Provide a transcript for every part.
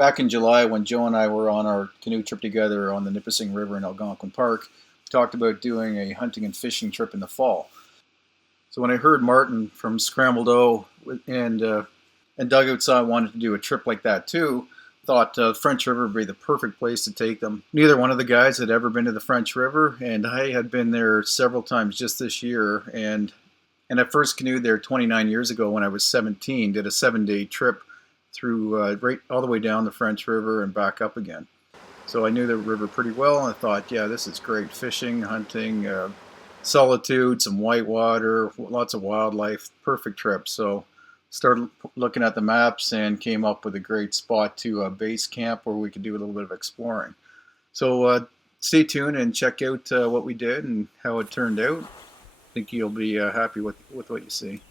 back in July when Joe and I were on our canoe trip together on the Nipissing River in Algonquin Park, we talked about doing a hunting and fishing trip in the fall. So when I heard Martin from Scrambled and Doug outside wanted to do a trip like that too, thought French River would be the perfect place to take them. Neither one of the guys had ever been to the French River, and I had been there several times just this year. And I first canoed there 29 years ago when I was 17. Did a 7-day trip through right all the way down the French River and back up again. So I knew the river pretty well, and I thought, yeah, this is great fishing, hunting, solitude, some whitewater, lots of wildlife, perfect trip. So started looking at the maps and came up with a great spot to base camp where we could do a little bit of exploring. So stay tuned and check out what we did and how it turned out. I think you'll be happy with what you see.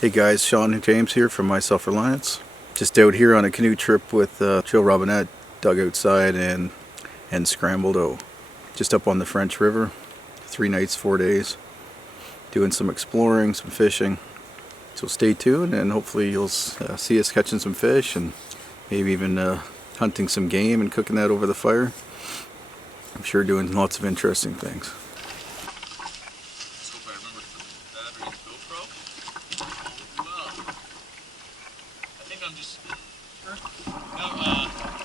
Hey guys, Sean and James here from myself Reliance. Just out here on a canoe trip with Joe Robinet, Doug outside, and Scrambled. Just up on the French River. 3 nights, 4 days. Doing some exploring, some fishing. So stay tuned and hopefully you'll see us catching some fish and maybe even hunting some game and cooking that over the fire. I'm sure doing lots of interesting things.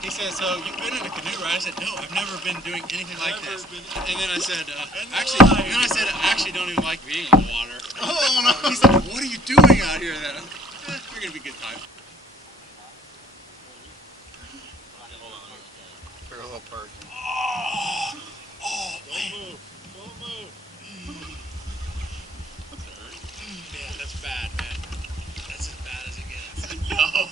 He said, so you've been in a canoe, right? I said, no, I've never been doing anything like this. And then I said, actually don't even like being in the water. Oh, no. He said, what are you doing out here then? We're going to be a good time. Parallel park. Oh, man. Yeah, that's bad, man. That's as bad as it gets. No.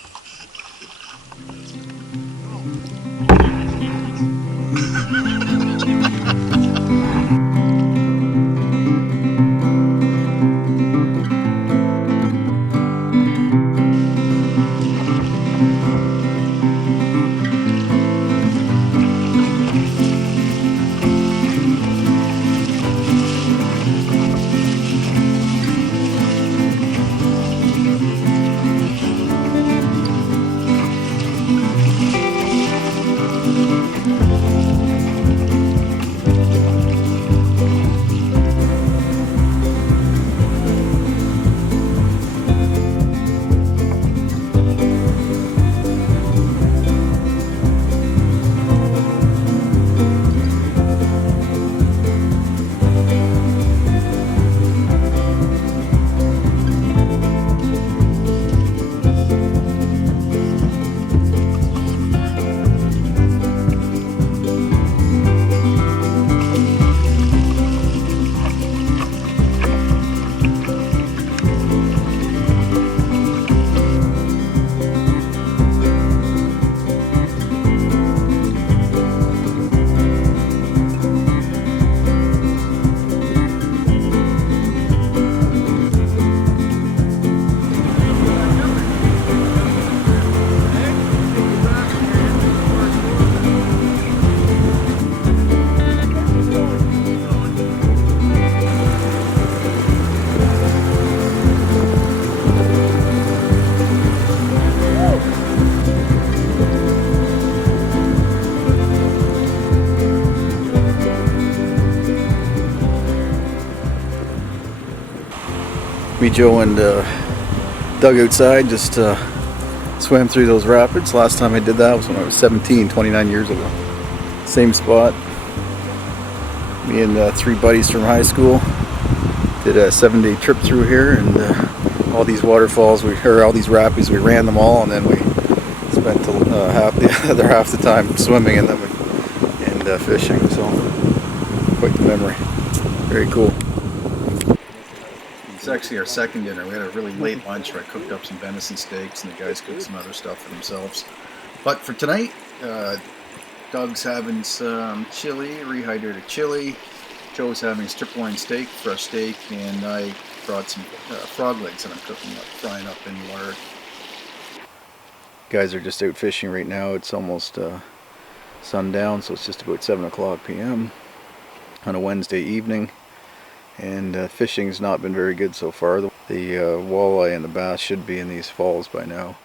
Me, Joe, and Doug outside just swam through those rapids. Last time I did that was when I was 17, 29 years ago. Same spot. Me and 3 buddies from high school did a 7-day trip through here, and all these waterfalls, all these rapids, we ran them all, and then we spent the other half the time swimming in them and fishing. So quite the memory. Very cool. It's actually our second dinner. We had a really late lunch where I cooked up some venison steaks and the guys cooked some other stuff for themselves. But for tonight, Doug's having some chili, rehydrated chili. Joe's having strip loin steak, fresh steak, and I brought some frog legs that I'm cooking up, frying up in water. Guys are just out fishing right now. It's almost sundown, so it's just about 7 p.m. on a Wednesday evening. And fishing's not been very good so far. The walleye and the bass should be in these falls by now.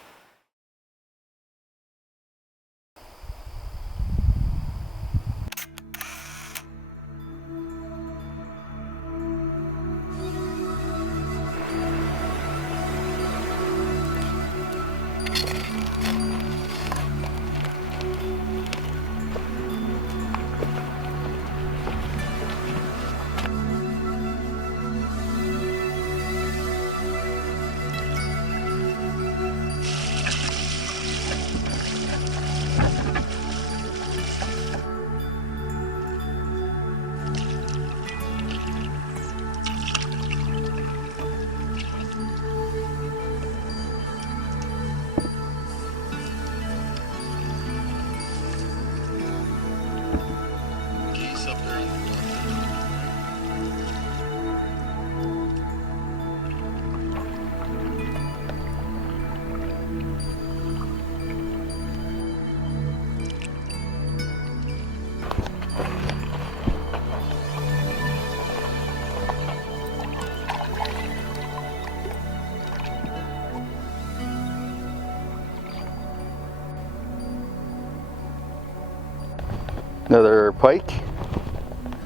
pike?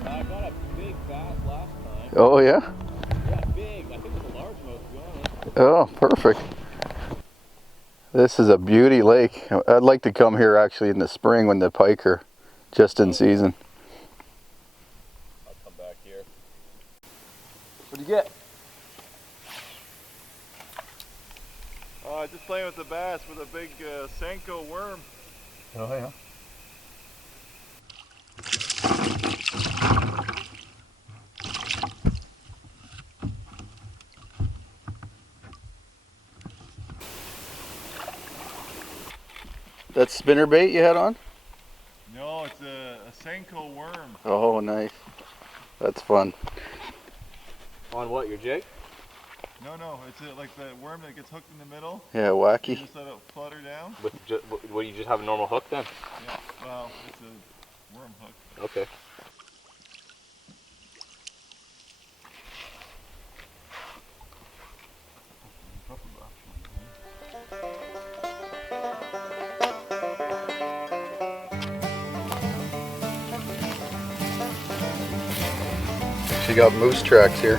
I got a big bass last time. Oh yeah? Yeah, big. I think it was a largemouth, to be honest. Oh, perfect. This is a beauty lake. I'd like to come here actually in the spring when the pike are just in season. I'll come back here. What'd you get? Just playing with the bass with a big Senko worm. Oh yeah. That spinner bait you had on? No, it's a Senko worm. Oh, nice. That's fun. On what, your jig? No, it's like the worm that gets hooked in the middle. Yeah, You wacky. just let it flutter down. With what, you just have a normal hook then? Yeah, well, it's a worm hook. Okay. She got moose tracks here.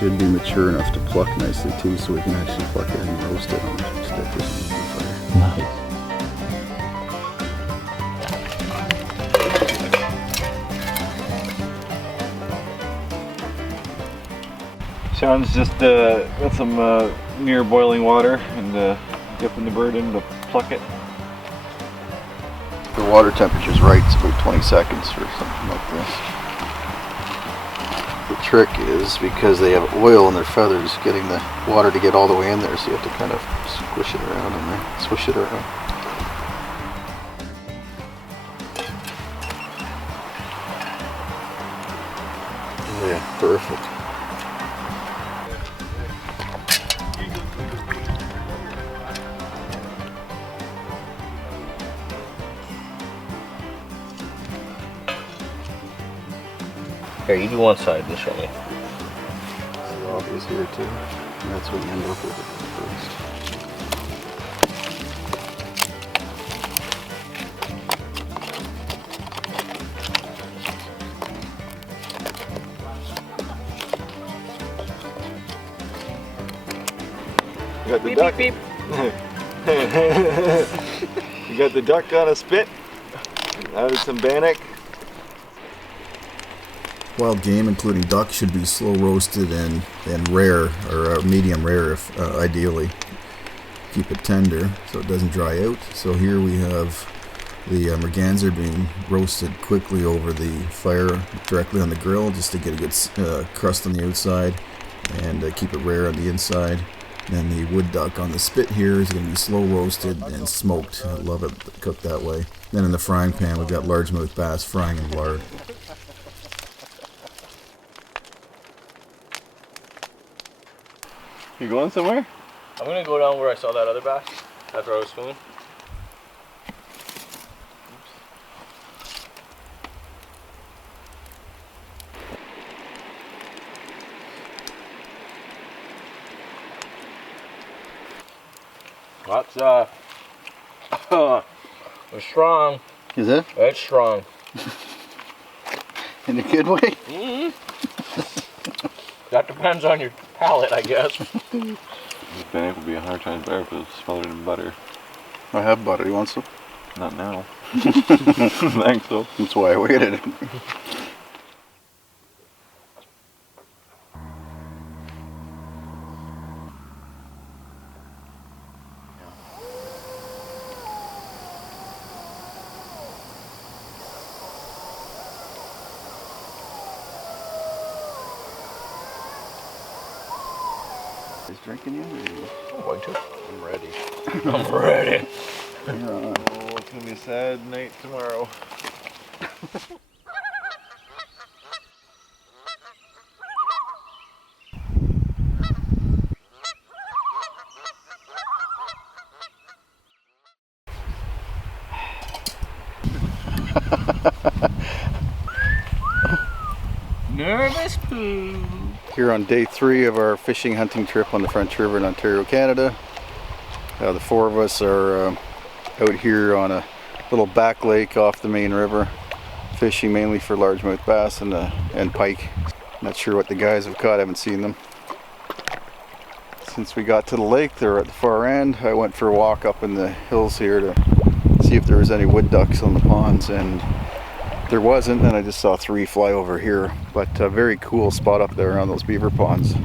Should be mature enough to pluck nicely too, so we can actually pluck it and roast it on a stick or something. Nice. Sean's just got some near boiling water and dipping the bird in to pluck it. The water temperature's right, it's about 20 seconds or something like this. The trick is, because they have oil in their feathers, getting the water to get all the way in there, so you have to kind of squish it around in there, swish it around. Yeah, perfect. Here, you do one side, just show me. The obvious here too, and that's what you end up with first. You got the Beep, duck. beep, beep. You got the duck on a spit. Added some bannock. Wild game, including duck, should be slow roasted and rare, or medium rare if ideally. Keep it tender so it doesn't dry out. So here we have the merganser being roasted quickly over the fire directly on the grill, just to get a good crust on the outside and keep it rare on the inside. And then the wood duck on the spit here is going to be slow roasted and smoked. I love it cooked that way. Then in the frying pan we've got largemouth bass frying in lard. You going somewhere? I'm gonna go down where I saw that other bass after I was swimming. That's it's strong. Is it? It's strong. In a good way? Mm-hmm. That depends on your palate, I guess. Bannock would be a hard time better if it was smothered in butter. I have butter. You want some? Not now. Thanks though. That's why I waited. Is drinking you? I'm going to. I'm ready. I'm ready. Oh, it's gonna be a sad night tomorrow. Nervous poo. Here on day 3 of our fishing hunting trip on the French River in Ontario, Canada. The 4 of us are out here on a little back lake off the main river, fishing mainly for largemouth bass and pike. Not sure what the guys have caught, I haven't seen them. Since we got to the lake, they're at the far end. I went for a walk up in the hills here to see if there was any wood ducks on the ponds, and there wasn't, and I just saw 3 fly over here. But a very cool spot up there on those beaver ponds.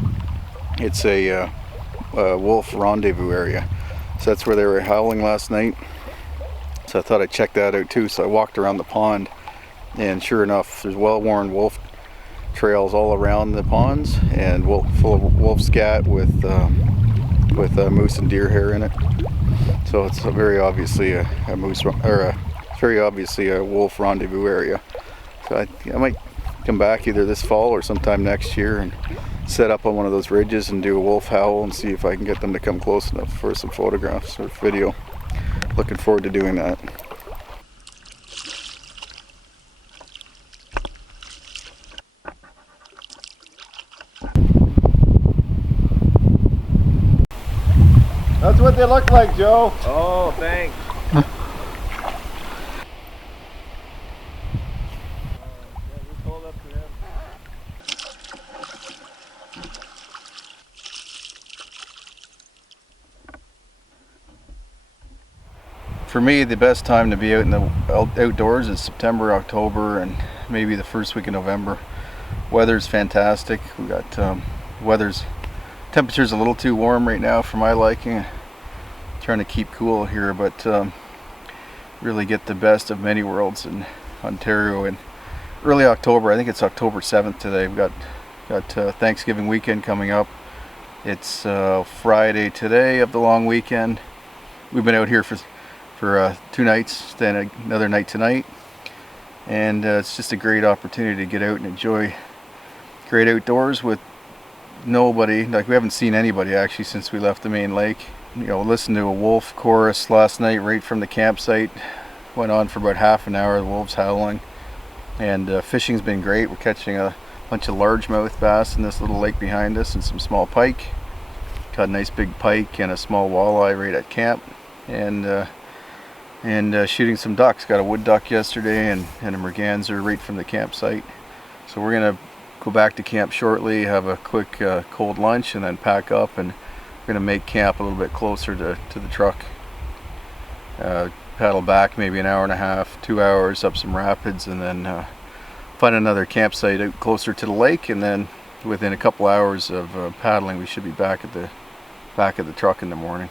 It's a wolf rendezvous area. So that's where they were howling last night. So I thought I'd check that out too. So I walked around the pond, and sure enough, there's well-worn wolf trails all around the ponds, and full of wolf scat with moose and deer hair in it. So it's very obviously a moose or very obviously a wolf rendezvous area. So I might come back either this fall or sometime next year and set up on one of those ridges and do a wolf howl and see if I can get them to come close enough for some photographs or video. Looking forward to doing that. That's what they look like, Joe. Oh, thanks. For me, the best time to be out in the outdoors is September, October, and maybe the first week of November. Weather's fantastic. We got temperature's a little too warm right now for my liking. Trying to keep cool here, but really get the best of many worlds in Ontario in early October. I think it's October 7th today. We've got Thanksgiving weekend coming up. It's Friday today of the long weekend. We've been out here for 2 nights, staying another night tonight, and it's just a great opportunity to get out and enjoy great outdoors with nobody. Like, we haven't seen anybody actually since we left the main lake. You know, listened to a wolf chorus last night right from the campsite. Went on for about half an hour, the wolves howling, and fishing's been great. We're catching a bunch of largemouth bass in this little lake behind us and some small pike. Caught a nice big pike and a small walleye right at camp, and shooting some ducks. Got a wood duck yesterday and a merganser right from the campsite. So we're gonna go back to camp shortly, have a quick cold lunch, and then pack up, and we're gonna make camp a little bit closer to the truck. Paddle back maybe an hour and a half, 2 hours up some rapids, and then find another campsite out closer to the lake, and then within a couple hours of paddling we should be back at the truck in the morning.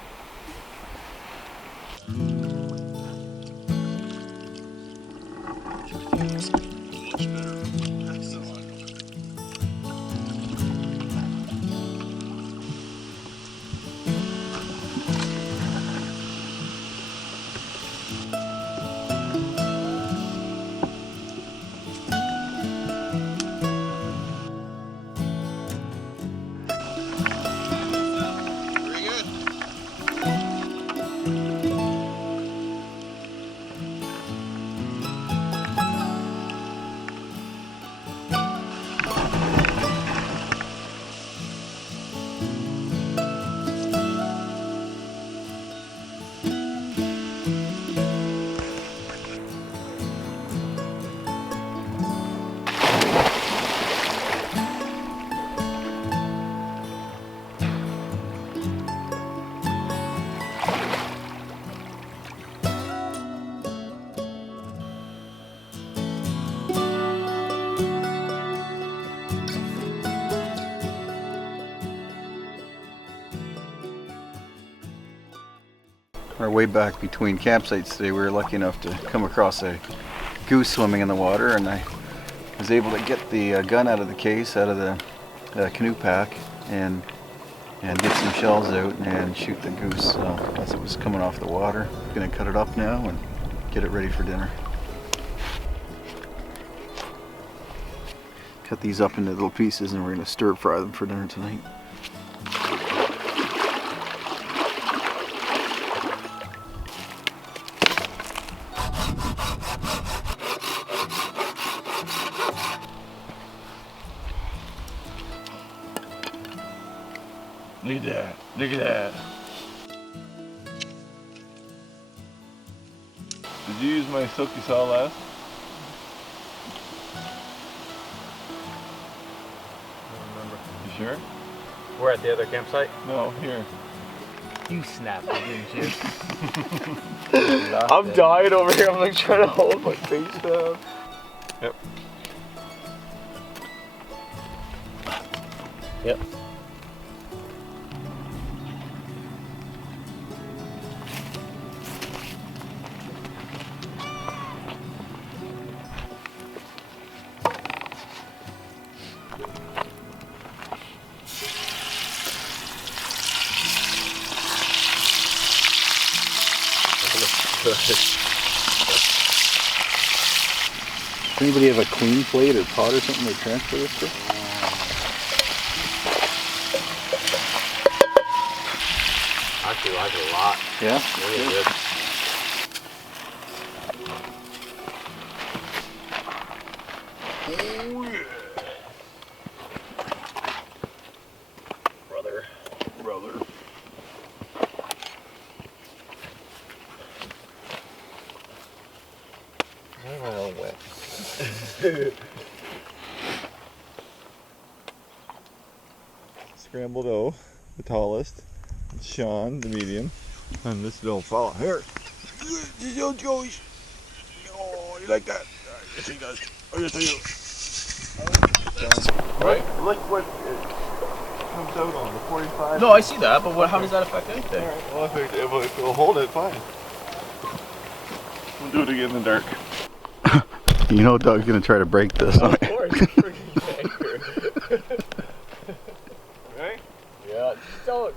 Our way back between campsites today, we were lucky enough to come across a goose swimming in the water, and I was able to get the gun out of the case, out of the canoe pack, and and get some shells out and shoot the goose as it was coming off the water. Gonna cut it up now and get it ready for dinner. Cut these up into little pieces and we're gonna stir fry them for dinner tonight. Look at that. Look at that. Did you use my silky saw last? I don't remember. You sure? We're at the other campsite. No, here. You snapped it, didn't you? I'm dying over here. I'm like trying to hold my face down. Yep. Yep. Does anybody have a clean plate or pot or something to transfer this to? I actually like it a lot. Yeah? Really good. Oh yeah. Brother. Why am I all wet? Scrambled O, the tallest. Sean, the medium. And this little fella here. Yo, Joey. Oh, you like that? Yes, he does. Oh, yes, I do. Right? Look what it comes out on the 45. No, I see that, but how does that affect anything? Alright, well, if it'll hold it, fine. We'll do it again in the dark. You know Doug's gonna try to break this. Of course, it's freaking anchor. Right? Yeah, don't.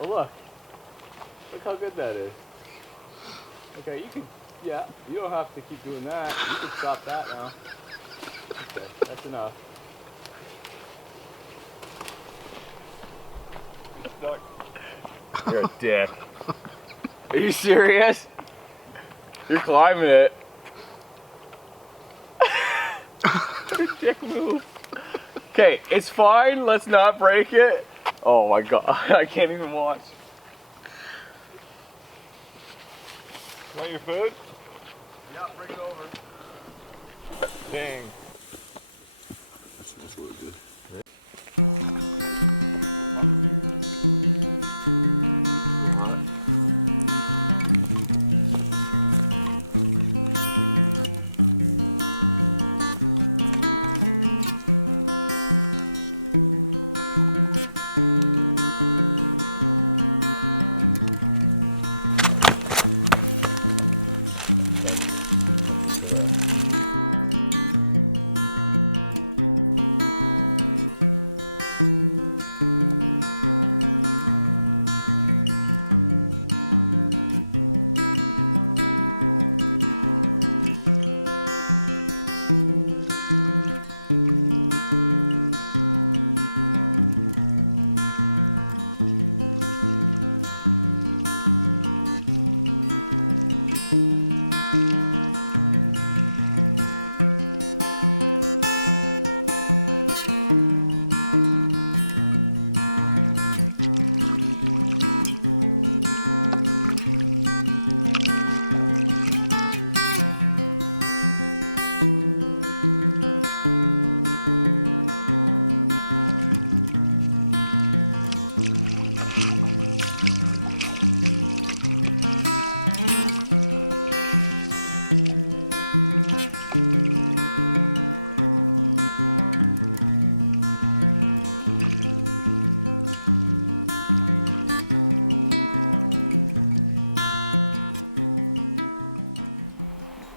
Oh look how good that is. Okay, you can, yeah, you don't have to keep doing that. You can stop that now. Okay, that's enough. Duck. You're a dick. Are you serious? You're climbing it. Dick move. Okay, it's fine. Let's not break it. Oh my god, I can't even watch. Want your food? Yeah, bring it over. Dang. That smells really good.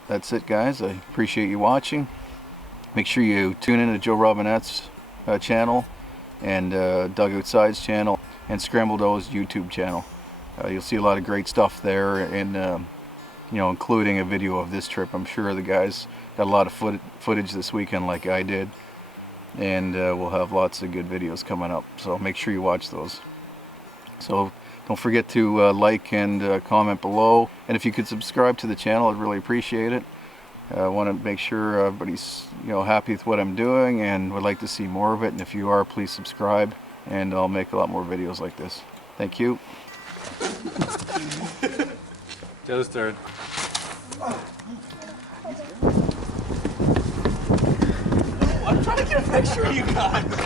That's it, guys. I appreciate you watching. Make sure you tune in to Joe Robinet's channel and Doug Outside's channel and Scrambled O's YouTube channel. You'll see a lot of great stuff there, and you know, including a video of this trip. I'm sure the guys got a lot of footage this weekend like I did, and we'll have lots of good videos coming up, so make sure you watch those. So don't forget to like and comment below, and if you could subscribe to the channel, I'd really appreciate it. I want to make sure everybody's, you know, happy with what I'm doing and would like to see more of it, and if you are, please subscribe, and I'll make a lot more videos like this. Thank you. Joe's turn. I'm trying to get a picture of you guys.